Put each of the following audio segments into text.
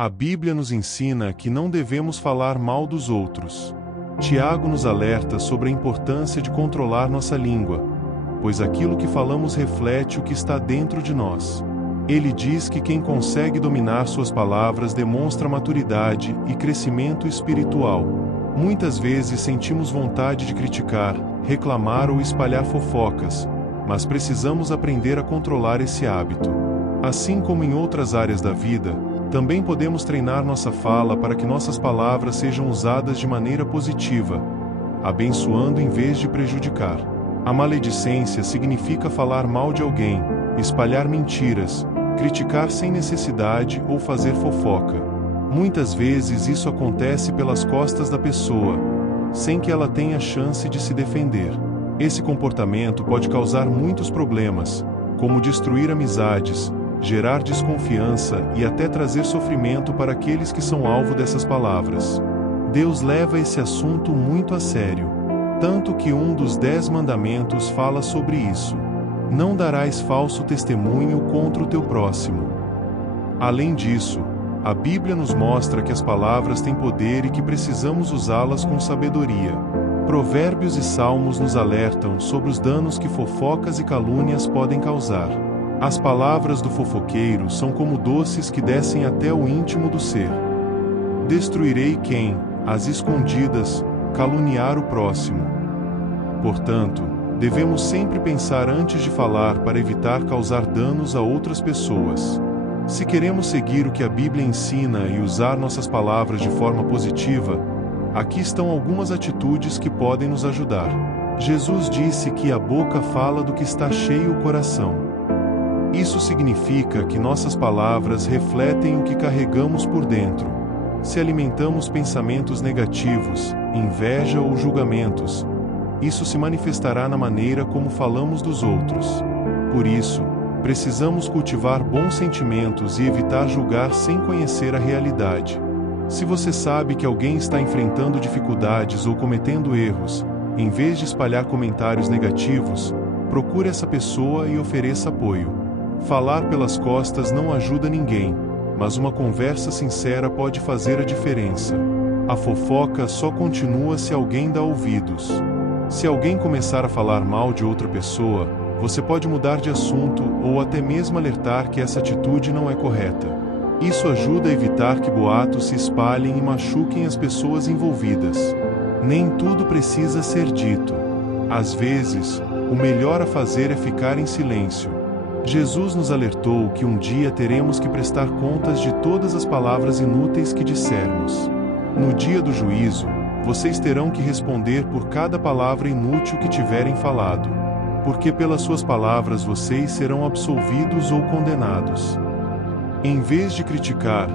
A Bíblia nos ensina que não devemos falar mal dos outros. Tiago nos alerta sobre a importância de controlar nossa língua, pois aquilo que falamos reflete o que está dentro de nós. Ele diz que quem consegue dominar suas palavras demonstra maturidade e crescimento espiritual. Muitas vezes sentimos vontade de criticar, reclamar ou espalhar fofocas, mas precisamos aprender a controlar esse hábito. Assim como em outras áreas da vida, também podemos treinar nossa fala para que nossas palavras sejam usadas de maneira positiva, abençoando em vez de prejudicar. A maledicência significa falar mal de alguém, espalhar mentiras, criticar sem necessidade ou fazer fofoca. Muitas vezes isso acontece pelas costas da pessoa, sem que ela tenha chance de se defender. Esse comportamento pode causar muitos problemas, como destruir amizades, gerar desconfiança e até trazer sofrimento para aqueles que são alvo dessas palavras. Deus leva esse assunto muito a sério, tanto que um dos 10 mandamentos fala sobre isso. Não darás falso testemunho contra o teu próximo. Além disso, a Bíblia nos mostra que as palavras têm poder e que precisamos usá-las com sabedoria. Provérbios e Salmos nos alertam sobre os danos que fofocas e calúnias podem causar. As palavras do fofoqueiro são como doces que descem até o íntimo do ser. Destruirei quem, às escondidas, caluniar o próximo. Portanto, devemos sempre pensar antes de falar para evitar causar danos a outras pessoas. Se queremos seguir o que a Bíblia ensina e usar nossas palavras de forma positiva, aqui estão algumas atitudes que podem nos ajudar. Jesus disse que a boca fala do que está cheio o coração. Isso significa que nossas palavras refletem o que carregamos por dentro. Se alimentamos pensamentos negativos, inveja ou julgamentos, isso se manifestará na maneira como falamos dos outros. Por isso, precisamos cultivar bons sentimentos e evitar julgar sem conhecer a realidade. Se você sabe que alguém está enfrentando dificuldades ou cometendo erros, em vez de espalhar comentários negativos, procure essa pessoa e ofereça apoio. Falar pelas costas não ajuda ninguém, mas uma conversa sincera pode fazer a diferença. A fofoca só continua se alguém dá ouvidos. Se alguém começar a falar mal de outra pessoa, você pode mudar de assunto ou até mesmo alertar que essa atitude não é correta. Isso ajuda a evitar que boatos se espalhem e machuquem as pessoas envolvidas. Nem tudo precisa ser dito. Às vezes, o melhor a fazer é ficar em silêncio. Jesus nos alertou que um dia teremos que prestar contas de todas as palavras inúteis que dissermos. No dia do juízo, vocês terão que responder por cada palavra inútil que tiverem falado, porque pelas suas palavras vocês serão absolvidos ou condenados. Em vez de criticar,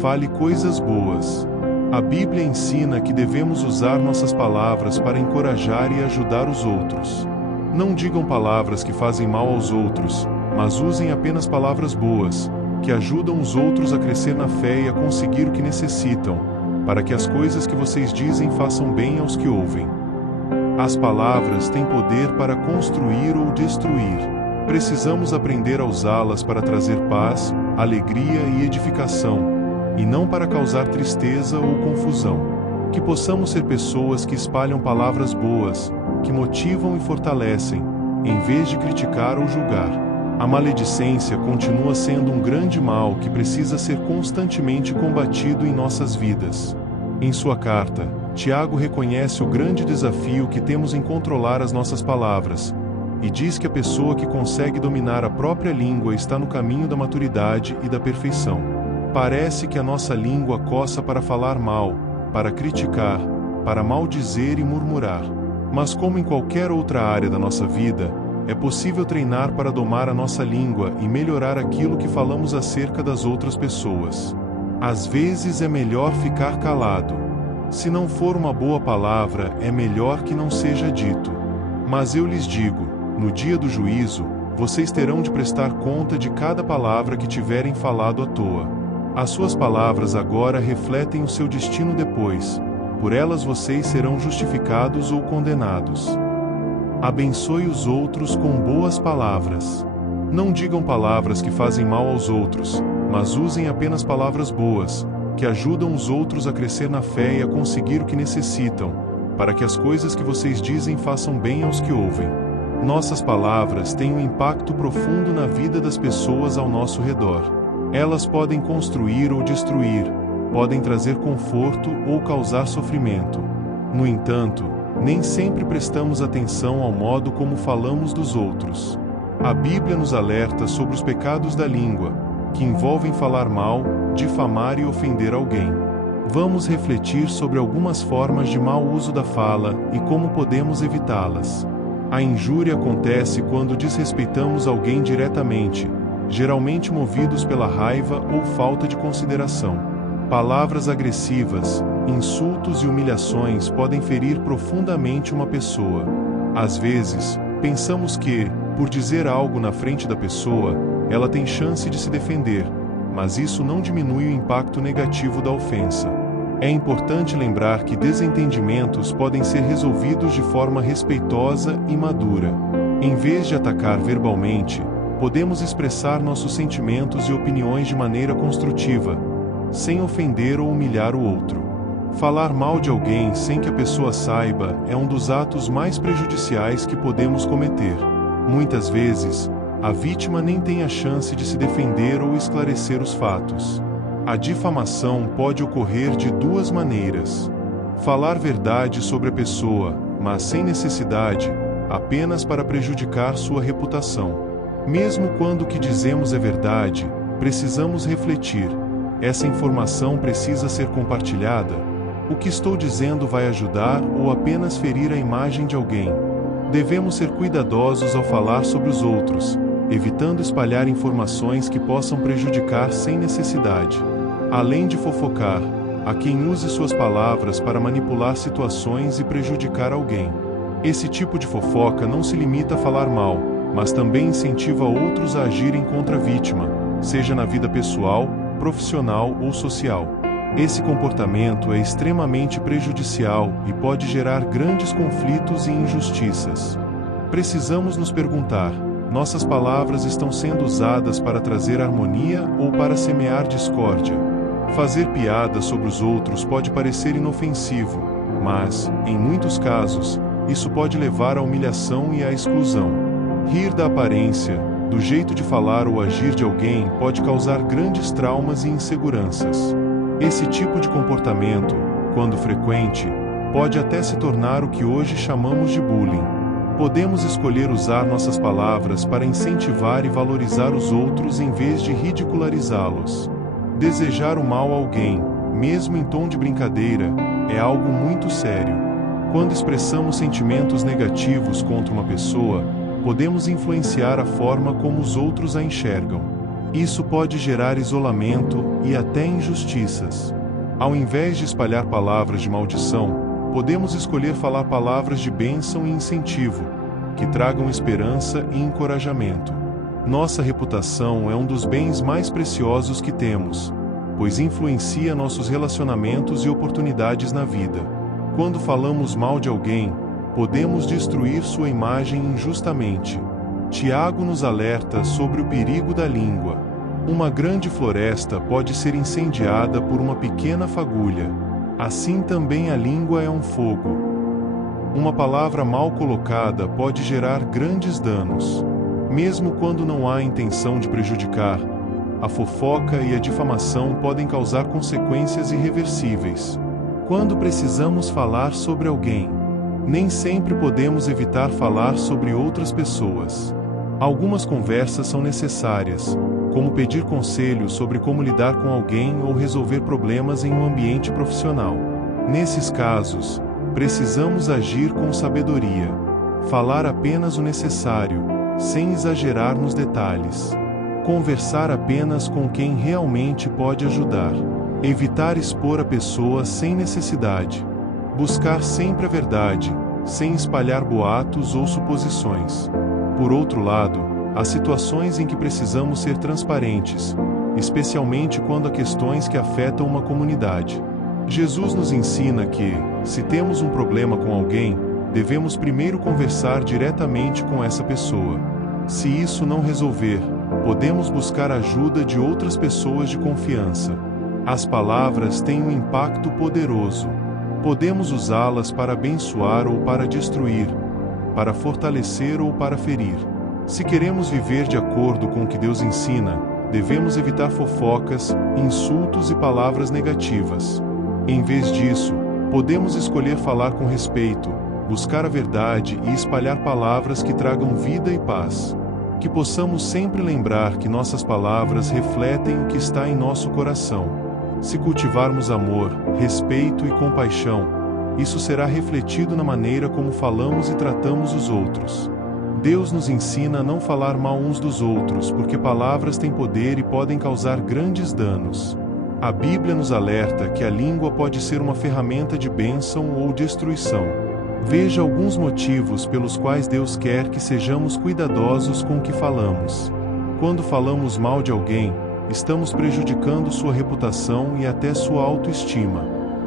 fale coisas boas. A Bíblia ensina que devemos usar nossas palavras para encorajar e ajudar os outros. Não digam palavras que fazem mal aos outros, mas usem apenas palavras boas, que ajudam os outros a crescer na fé e a conseguir o que necessitam, para que as coisas que vocês dizem façam bem aos que ouvem. As palavras têm poder para construir ou destruir. Precisamos aprender a usá-las para trazer paz, alegria e edificação, e não para causar tristeza ou confusão. Que possamos ser pessoas que espalham palavras boas, que motivam e fortalecem, em vez de criticar ou julgar. A maledicência continua sendo um grande mal que precisa ser constantemente combatido em nossas vidas. Em sua carta, Tiago reconhece o grande desafio que temos em controlar as nossas palavras, e diz que a pessoa que consegue dominar a própria língua está no caminho da maturidade e da perfeição. Parece que a nossa língua coça para falar mal, para criticar, para maldizer e murmurar. Mas como em qualquer outra área da nossa vida, é possível treinar para domar a nossa língua e melhorar aquilo que falamos acerca das outras pessoas. Às vezes é melhor ficar calado. Se não for uma boa palavra, é melhor que não seja dito. Mas eu lhes digo, no dia do juízo, vocês terão de prestar conta de cada palavra que tiverem falado à toa. As suas palavras agora refletem o seu destino depois. Por elas vocês serão justificados ou condenados. Abençoe os outros com boas palavras. Não digam palavras que fazem mal aos outros, mas usem apenas palavras boas, que ajudam os outros a crescer na fé e a conseguir o que necessitam, para que as coisas que vocês dizem façam bem aos que ouvem. Nossas palavras têm um impacto profundo na vida das pessoas ao nosso redor. Elas podem construir ou destruir, podem trazer conforto ou causar sofrimento. No entanto, nem sempre prestamos atenção ao modo como falamos dos outros. A Bíblia nos alerta sobre os pecados da língua, que envolvem falar mal, difamar e ofender alguém. Vamos refletir sobre algumas formas de mau uso da fala e como podemos evitá-las. A injúria acontece quando desrespeitamos alguém diretamente, geralmente movidos pela raiva ou falta de consideração. Palavras agressivas, insultos e humilhações podem ferir profundamente uma pessoa. Às vezes, pensamos que, por dizer algo na frente da pessoa, ela tem chance de se defender, mas isso não diminui o impacto negativo da ofensa. É importante lembrar que desentendimentos podem ser resolvidos de forma respeitosa e madura. Em vez de atacar verbalmente, podemos expressar nossos sentimentos e opiniões de maneira construtiva, sem ofender ou humilhar o outro. Falar mal de alguém sem que a pessoa saiba é um dos atos mais prejudiciais que podemos cometer. Muitas vezes, a vítima nem tem a chance de se defender ou esclarecer os fatos. A difamação pode ocorrer de duas maneiras. Falar verdade sobre a pessoa, mas sem necessidade, apenas para prejudicar sua reputação. Mesmo quando o que dizemos é verdade, precisamos refletir. Essa informação precisa ser compartilhada? O que estou dizendo vai ajudar ou apenas ferir a imagem de alguém? Devemos ser cuidadosos ao falar sobre os outros, evitando espalhar informações que possam prejudicar sem necessidade. Além de fofocar, há quem use suas palavras para manipular situações e prejudicar alguém. Esse tipo de fofoca não se limita a falar mal, mas também incentiva outros a agirem contra a vítima, seja na vida pessoal, profissional ou social. Esse comportamento é extremamente prejudicial e pode gerar grandes conflitos e injustiças. Precisamos nos perguntar: nossas palavras estão sendo usadas para trazer harmonia ou para semear discórdia? Fazer piadas sobre os outros pode parecer inofensivo, mas, em muitos casos, isso pode levar à humilhação e à exclusão. Rir da aparência, do jeito de falar ou agir de alguém pode causar grandes traumas e inseguranças. Esse tipo de comportamento, quando frequente, pode até se tornar o que hoje chamamos de bullying. Podemos escolher usar nossas palavras para incentivar e valorizar os outros em vez de ridicularizá-los. Desejar o mal a alguém, mesmo em tom de brincadeira, é algo muito sério. Quando expressamos sentimentos negativos contra uma pessoa, podemos influenciar a forma como os outros a enxergam. Isso pode gerar isolamento e até injustiças. Ao invés de espalhar palavras de maldição, podemos escolher falar palavras de bênção e incentivo, que tragam esperança e encorajamento. Nossa reputação é um dos bens mais preciosos que temos, pois influencia nossos relacionamentos e oportunidades na vida. Quando falamos mal de alguém, podemos destruir sua imagem injustamente. Tiago nos alerta sobre o perigo da língua. Uma grande floresta pode ser incendiada por uma pequena fagulha. Assim também a língua é um fogo. Uma palavra mal colocada pode gerar grandes danos. Mesmo quando não há intenção de prejudicar, a fofoca e a difamação podem causar consequências irreversíveis. Quando precisamos falar sobre alguém, nem sempre podemos evitar falar sobre outras pessoas. Algumas conversas são necessárias, como pedir conselhos sobre como lidar com alguém ou resolver problemas em um ambiente profissional. Nesses casos, precisamos agir com sabedoria. Falar apenas o necessário, sem exagerar nos detalhes. Conversar apenas com quem realmente pode ajudar. Evitar expor a pessoa sem necessidade. Buscar sempre a verdade, sem espalhar boatos ou suposições. Por outro lado, há situações em que precisamos ser transparentes, especialmente quando há questões que afetam uma comunidade. Jesus nos ensina que, se temos um problema com alguém, devemos primeiro conversar diretamente com essa pessoa. Se isso não resolver, podemos buscar a ajuda de outras pessoas de confiança. As palavras têm um impacto poderoso. Podemos usá-las para abençoar ou para destruir, para fortalecer ou para ferir. Se queremos viver de acordo com o que Deus ensina, devemos evitar fofocas, insultos e palavras negativas. Em vez disso, podemos escolher falar com respeito, buscar a verdade e espalhar palavras que tragam vida e paz. Que possamos sempre lembrar que nossas palavras refletem o que está em nosso coração. Se cultivarmos amor, respeito e compaixão, isso será refletido na maneira como falamos e tratamos os outros. Deus nos ensina a não falar mal uns dos outros, porque palavras têm poder e podem causar grandes danos. A Bíblia nos alerta que a língua pode ser uma ferramenta de bênção ou destruição. Veja alguns motivos pelos quais Deus quer que sejamos cuidadosos com o que falamos. Quando falamos mal de alguém, estamos prejudicando sua reputação e até sua autoestima.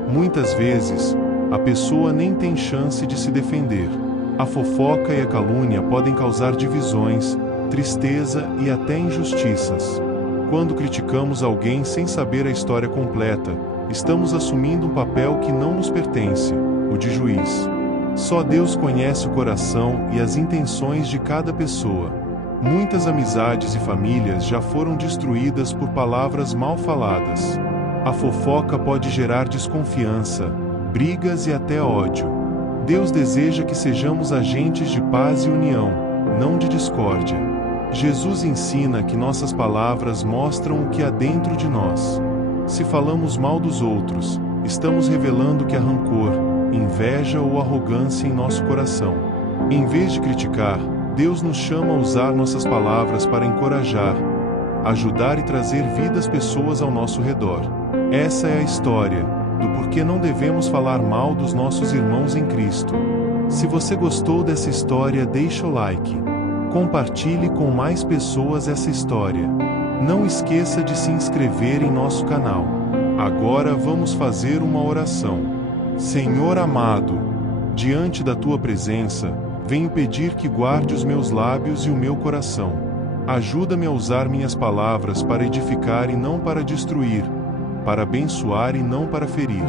Muitas vezes, a pessoa nem tem chance de se defender. A fofoca e a calúnia podem causar divisões, tristeza e até injustiças. Quando criticamos alguém sem saber a história completa, estamos assumindo um papel que não nos pertence, o de juiz. Só Deus conhece o coração e as intenções de cada pessoa. Muitas amizades e famílias já foram destruídas por palavras mal faladas. A fofoca pode gerar desconfiança, brigas e até ódio. Deus deseja que sejamos agentes de paz e união, não de discórdia. Jesus ensina que nossas palavras mostram o que há dentro de nós. Se falamos mal dos outros, estamos revelando que há rancor, inveja ou arrogância em nosso coração. Em vez de criticar, Deus nos chama a usar nossas palavras para encorajar, ajudar e trazer vida às pessoas ao nosso redor. Essa é a história do porquê não devemos falar mal dos nossos irmãos em Cristo. Se você gostou dessa história, deixa o like. Compartilhe com mais pessoas essa história. Não esqueça de se inscrever em nosso canal. Agora vamos fazer uma oração. Senhor amado, diante da Tua presença, venho pedir que guarde os meus lábios e o meu coração. Ajuda-me a usar minhas palavras para edificar e não para destruir, para abençoar e não para ferir.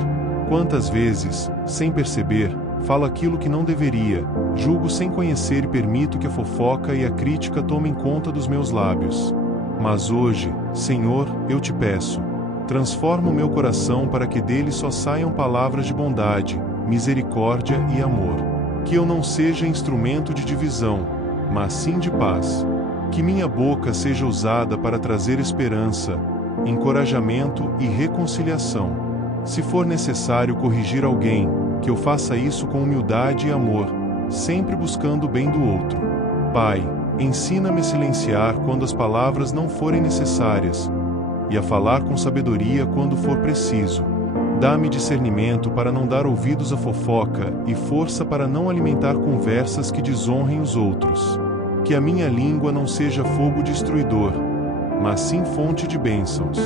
Quantas vezes, sem perceber, falo aquilo que não deveria, julgo sem conhecer e permito que a fofoca e a crítica tomem conta dos meus lábios. Mas hoje, Senhor, eu te peço, transforma o meu coração para que dele só saiam palavras de bondade, misericórdia e amor. Que eu não seja instrumento de divisão, mas sim de paz. Que minha boca seja usada para trazer esperança, encorajamento e reconciliação. Se for necessário corrigir alguém, que eu faça isso com humildade e amor, sempre buscando o bem do outro. Pai, ensina-me a silenciar quando as palavras não forem necessárias, e a falar com sabedoria quando for preciso. Dá-me discernimento para não dar ouvidos à fofoca e força para não alimentar conversas que desonrem os outros. Que a minha língua não seja fogo destruidor, mas sim fonte de bênçãos.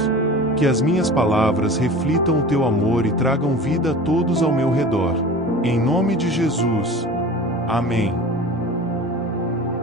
Que as minhas palavras reflitam o Teu amor e tragam vida a todos ao meu redor. Em nome de Jesus. Amém.